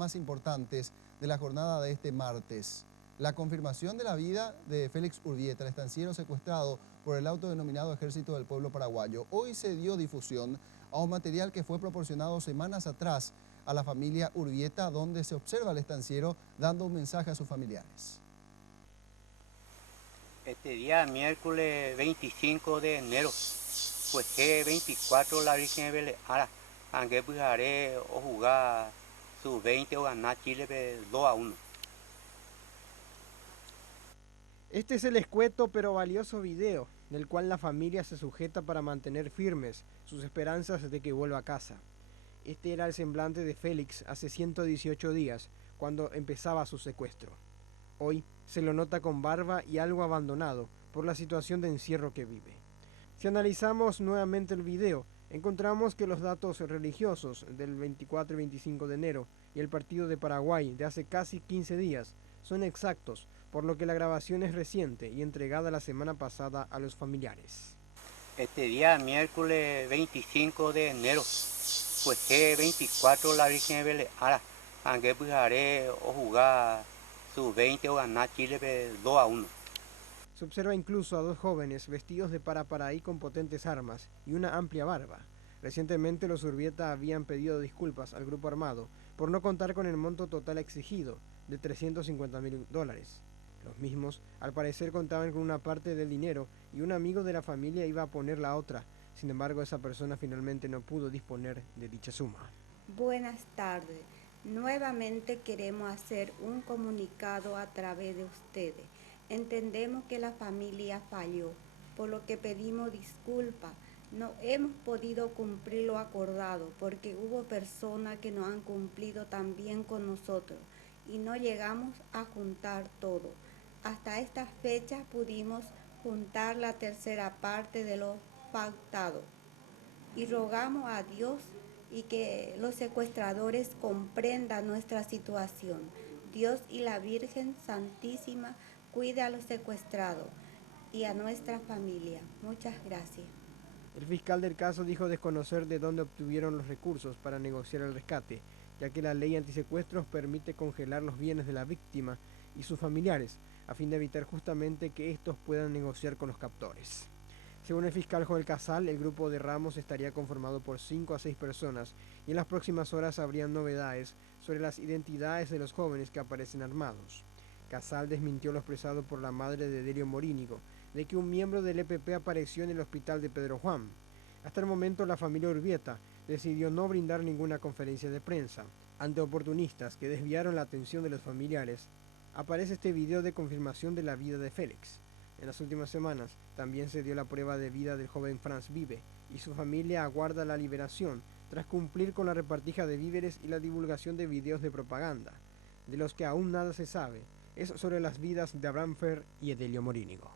más importantes de la jornada de este martes. La confirmación de la vida de Félix Urbieta, el estanciero secuestrado por el autodenominado Ejército del Pueblo Paraguayo. Hoy se dio difusión a un material que fue proporcionado semanas atrás a la familia Urbieta, donde se observa al estanciero dando un mensaje a sus familiares. Este día, miércoles 25 de enero, pues que 24 la Virgen de Beleara, aunque pues haré o jugar sub-20 o ganar Chile 2-1. Este es el escueto pero valioso video, del cual la familia se sujeta para mantener firmes sus esperanzas de que vuelva a casa. Este era el semblante de Félix hace 118 días, cuando empezaba su secuestro. Hoy se lo nota con barba y algo abandonado por la situación de encierro que vive. Si analizamos nuevamente el video, encontramos que los datos religiosos del 24 y 25 de enero y el partido de Paraguay de hace casi 15 días son exactos, por lo que la grabación es reciente y entregada la semana pasada a los familiares. Este día, miércoles 25 de enero, pues que 24 la Virgen de Beleara, aunque pues haré o jugar sub-20 o ganar Chile 2-1. Se observa incluso a dos jóvenes vestidos de paraparaí con potentes armas y una amplia barba. Recientemente los Urbieta habían pedido disculpas al grupo armado por no contar con el monto total exigido de $350.000. Los mismos, al parecer, contaban con una parte del dinero y un amigo de la familia iba a poner la otra. Sin embargo, esa persona finalmente no pudo disponer de dicha suma. Buenas tardes. Nuevamente queremos hacer un comunicado a través de ustedes. Entendemos que la familia falló, por lo que pedimos disculpas. No hemos podido cumplir lo acordado porque hubo personas que no han cumplido también con nosotros y no llegamos a juntar todo. Hasta esta fecha pudimos juntar la tercera parte de lo pactado y rogamos a Dios y que los secuestradores comprendan nuestra situación. Dios y la Virgen Santísima cuide a los secuestrados y a nuestra familia. Muchas gracias. El fiscal del caso dijo desconocer de dónde obtuvieron los recursos para negociar el rescate, ya que la ley antisecuestros permite congelar los bienes de la víctima y sus familiares, a fin de evitar justamente que estos puedan negociar con los captores. Según el fiscal Joel Casal, el grupo de Ramos estaría conformado por 5 a 6 personas y en las próximas horas habrían novedades sobre las identidades de los jóvenes que aparecen armados. Casal desmintió lo expresado por la madre de Delio Morínigo, de que un miembro del EPP apareció en el hospital de Pedro Juan. Hasta el momento la familia Urbieta decidió no brindar ninguna conferencia de prensa. Ante oportunistas que desviaron la atención de los familiares, aparece este video de confirmación de la vida de Félix. En las últimas semanas también se dio la prueba de vida del joven Franz Vive y su familia aguarda la liberación tras cumplir con la repartija de víveres y la divulgación de videos de propaganda. De los que aún nada se sabe es sobre las vidas de Abraham Fer y Edelio Morínigo.